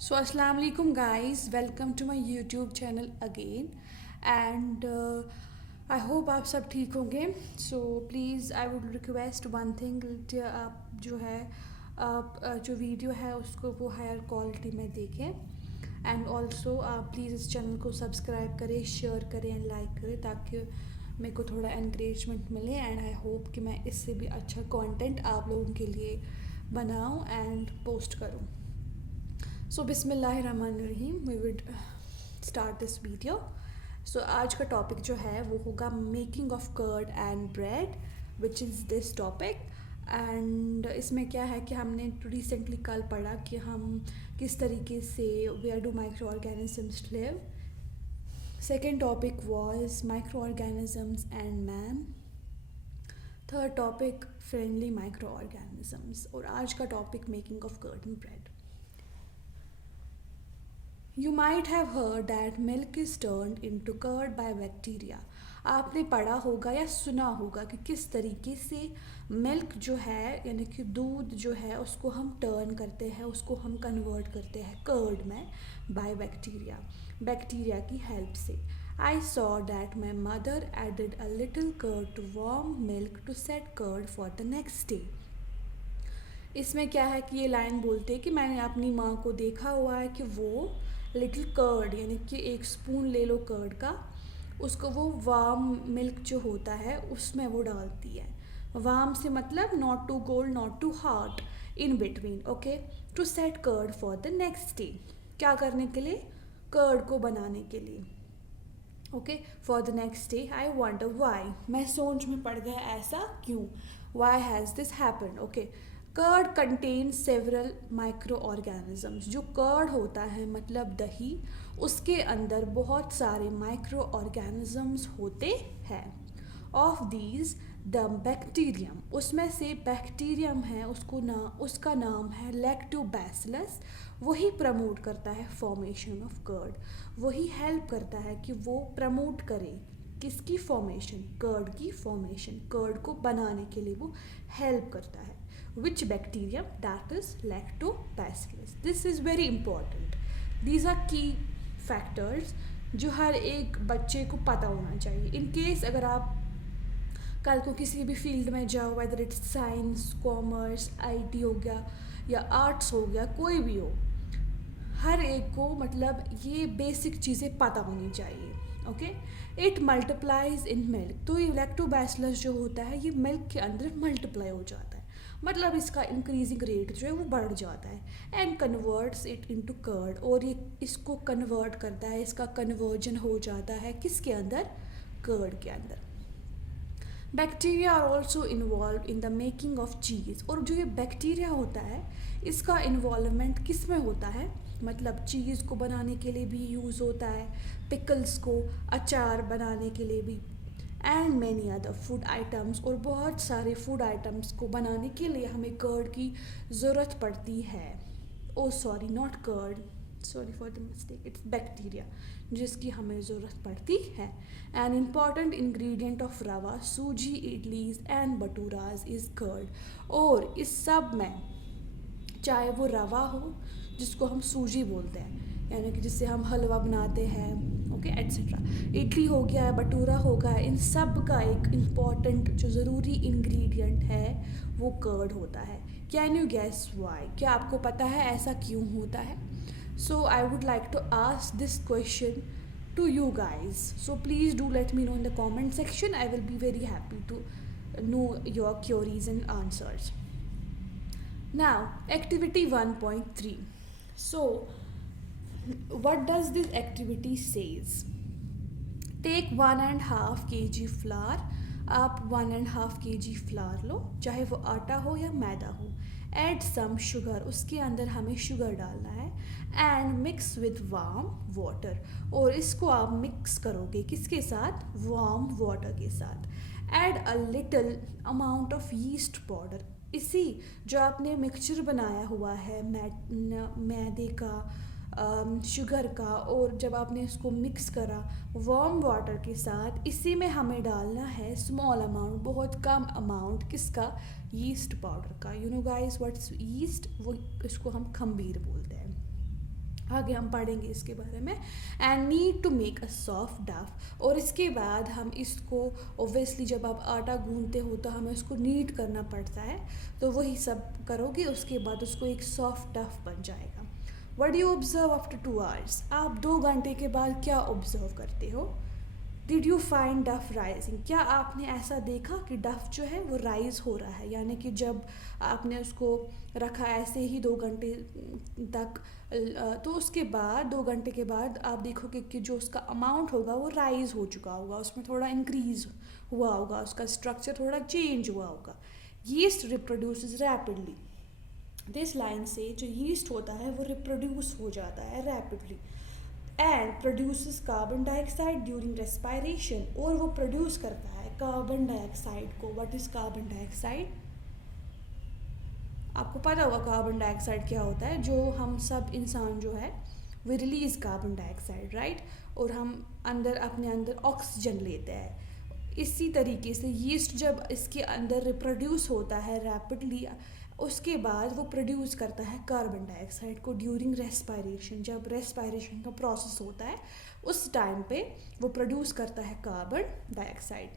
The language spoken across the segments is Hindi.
So Assalamu alaikum guys, welcome to my YouTube channel again and I hope आप सब ठीक होंगे. So please I would request one thing कि आप जो है आप जो वीडियो है उसको वो हायर क्वालिटी में देखें एंड ऑल्सो आप प्लीज़ इस चैनल को सब्सक्राइब करें, शेयर करें एंड लाइक करें ताकि मेरे को थोड़ा एनकरेजमेंट मिले एंड आई होप कि मैं इससे भी अच्छा कंटेंट आप लोगों के लिए बनाऊं एंड पोस्ट करूं. सो बिस्मिल्लाहिर्रहमानिर्रहीम we will start this video. So आज का टॉपिक जो है वो होगा making of curd and bread which is this topic. And इसमें क्या है कि हमने रिसेंटली कल पढ़ा कि हम किस तरीके से where do micro organisms live. Second topic was micro organisms and man. Third topic friendly micro organisms और आज का topic making of curd and bread. You might have heard that milk is turned into curd by bacteria. आपने पढ़ा होगा या सुना होगा कि किस तरीके से मिल्क जो है यानी कि दूध जो है उसको हम टर्न करते हैं, उसको हम कन्वर्ट करते हैं कर्ड में बाय बैक्टीरिया, बैक्टीरिया की हेल्प से. I saw that my mother added a little curd to warm milk to set curd for the next day. इसमें क्या है कि ये लाइन बोलते हैं कि मैंने अपनी माँ को देखा हुआ है कि वो लिटिल कर्ड यानी कि एक स्पून ले लो कर्ड का, उसको वो वार्म मिल्क जो होता है उसमें वो डालती है. वार्म से मतलब not too cold not too hot, in between. Okay, to set curd for the next day. क्या करने के लिए? कर्ड को बनाने के लिए. Okay, for the next day. I wonder why, मैं सोच में पड़ गया ऐसा क्यों, why has this happen. Okay, curd contain several micro organisms. जो कर्ड होता है मतलब दही, उसके अंदर बहुत सारे माइक्रो ऑर्गेनिजम्स होते हैं. ऑफ दीज द बैक्टीरियम, उसमें से बैक्टीरियम है उसका नाम है लैक्टोबैसिलस. वही प्रमोट करता है फॉर्मेशन ऑफ कर्ड. वही हेल्प करता है कि वो प्रमोट करे किसकी फॉर्मेशन, कर्ड की फॉर्मेशन. कर्ड को बनाने के लिए वो हेल्प करता है. Which bacterium? That is lactobacillus. This is very important. These are key factors जो हर एक बच्चे को पता होना चाहिए. इन केस अगर आप कल को किसी भी फील्ड में जाओ, whether it's science, commerce, IT हो गया या आर्ट्स हो गया, कोई भी हो, हर एक को मतलब ये बेसिक चीज़ें पता होनी चाहिए. Okay, it multiplies in milk. तो ये लैक्टोबैसिलस जो होता है ये मिल्क के अंदर मल्टीप्लाई हो जाता है, मतलब इसका इंक्रीजिंग रेट जो है वो बढ़ जाता है. And converts it into curd, और ये इसको कन्वर्ट करता है, इसका कन्वर्जन हो जाता है किसके अंदर, कर्ड के अंदर. Bacteria are also involve in the making of cheese. और जो ये बैक्टीरिया होता है इसका इन्वॉल्वमेंट किस में होता है, मतलब चीज़ को बनाने के लिए भी यूज़ होता है, पिकल्स को, अचार बनाने के लिए भी, and many other food items. और बहुत सारे फूड आइटम्स को बनाने के लिए हमें कर्ड की ज़रूरत पड़ती है. Oh sorry, not curd, sorry for the mistake, it's bacteria जिसकी हमें ज़रूरत पड़ती है. एन इम्पॉर्टेंट इंग्रेडिएंट ऑफ रवा, सूजी, इडलीज एंड भटूराज इज़ कर्ड. और इस सब में चाहे वो रवा हो जिसको हम सूजी बोलते हैं यानी कि जिससे हम हलवा बनाते हैं, ओके एट्सेट्रा, इडली हो गया, भटूरा होगा, इन सब का एक इम्पॉर्टेंट जो ज़रूरी इंग्रेडिएंट है वो कर्ड होता है. कैन यू गेस वाई, क्या आपको पता है ऐसा क्यों होता है? So I would like to ask this question to you guys, so please do let me know in the comment section. I will be very happy to know your queries and answers. Now activity 1.3. So what does this activity says? Take 1.5 kg flour. आप 1.5 kg फ्लावर लो, चाहे वो आटा हो या मैदा हो. एड सम शुगर, उसके अंदर हमें शुगर डालना है. And mix with warm water, और इसको आप मिक्स करोगे किसके साथ, वार्म वाटर के साथ. Add a little amount of yeast powder. इसी जो आपने मिक्सचर बनाया हुआ है मैदे का, शुगर का, और जब आपने इसको मिक्स करा वार्म वाटर के साथ, इसी में हमें डालना है स्मॉल अमाउंट, बहुत कम अमाउंट किसका, यीस्ट पाउडर का. You know guys what's yeast, वो इसको हम खमीर बोलते हैं. आगे हम पढ़ेंगे इसके बारे में। And need to make a soft dough, और इसके बाद हम इसको ओब्वियसली जब आप आटा गूंदते हो तो हमें उसको नीड करना पड़ता है, तो वही सब करोगे, उसके बाद उसको एक सॉफ्ट डफ बन जाएगा। What do you observe after 2 hours, आप 2 घंटे के बाद क्या ऑब्जर्व करते हो? डिड यू फाइंड डफ राइजिंग, क्या आपने ऐसा देखा कि डफ जो है वो राइज हो रहा है, यानी कि जब आपने उसको रखा ऐसे ही 2 घंटे तक, तो उसके बाद 2 घंटे के बाद आप देखोगे कि जो उसका अमाउंट होगा वो राइज हो चुका होगा, उसमें थोड़ा इंक्रीज हुआ होगा, उसका स्ट्रक्चर थोड़ा चेंज हुआ होगा। Yeast reproduces rapidly, this line से जो यीस्ट होता है वो रिप्रोड्यूस हो जाता है rapidly and produces carbon dioxide during respiration, और वो प्रोड्यूस करता है कार्बन डाइऑक्साइड को। What is carbon dioxide? आपको पता होगा कार्बन डाइऑक्साइड क्या होता है, जो हम सब इंसान जो है वो रिलीज कार्बन डाइऑक्साइड, राइट, और हम अंदर अपने अंदर ऑक्सीजन लेते हैं। इसी तरीके से यीस्ट जब इसके अंदर रिप्रोड्यूस होता है रैपिडली, उसके बाद वो प्रोड्यूस करता है कार्बन डाइऑक्साइड को ड्यूरिंग रेस्पायरेशन, जब रेस्पायरेशन का प्रोसेस होता है उस टाइम पे वो प्रोड्यूस करता है carbon dioxide.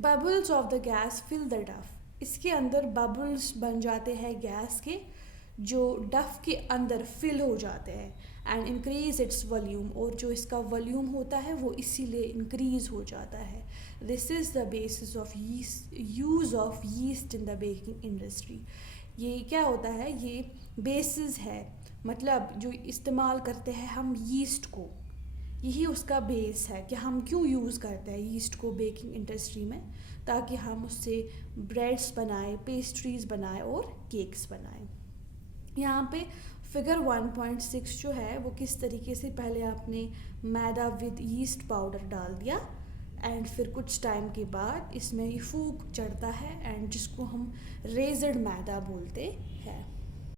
Bubbles of the gas fill the dough, इसके अंदर बबल्स बन जाते हैं गैस के, जो डफ के अंदर फिल हो जाते हैं एंड इंक्रीज इट्स वॉल्यूम, और जो इसका वॉल्यूम होता है वो इसीलिए इंक्रीज हो जाता है। This is the basis of use of yeast in the baking industry. ये क्या होता है, ये बेसिस है, मतलब जो इस्तेमाल करते हैं हम यीस्ट को, यही उसका बेस है कि हम क्यों यूज़ करते हैं यीस्ट को बेकिंग इंडस्ट्री में, ताकि हम उससे ब्रेड्स बनाएं, पेस्ट्रीज बनाएं और केक्स बनाएं। यहाँ पे फिगर 1.6 जो है वो किस तरीके से, पहले आपने मैदा विद यीस्ट पाउडर डाल दिया एंड फिर कुछ टाइम के बाद इसमें ये फूक चढ़ता है एंड जिसको हम रेज़ड मैदा बोलते हैं।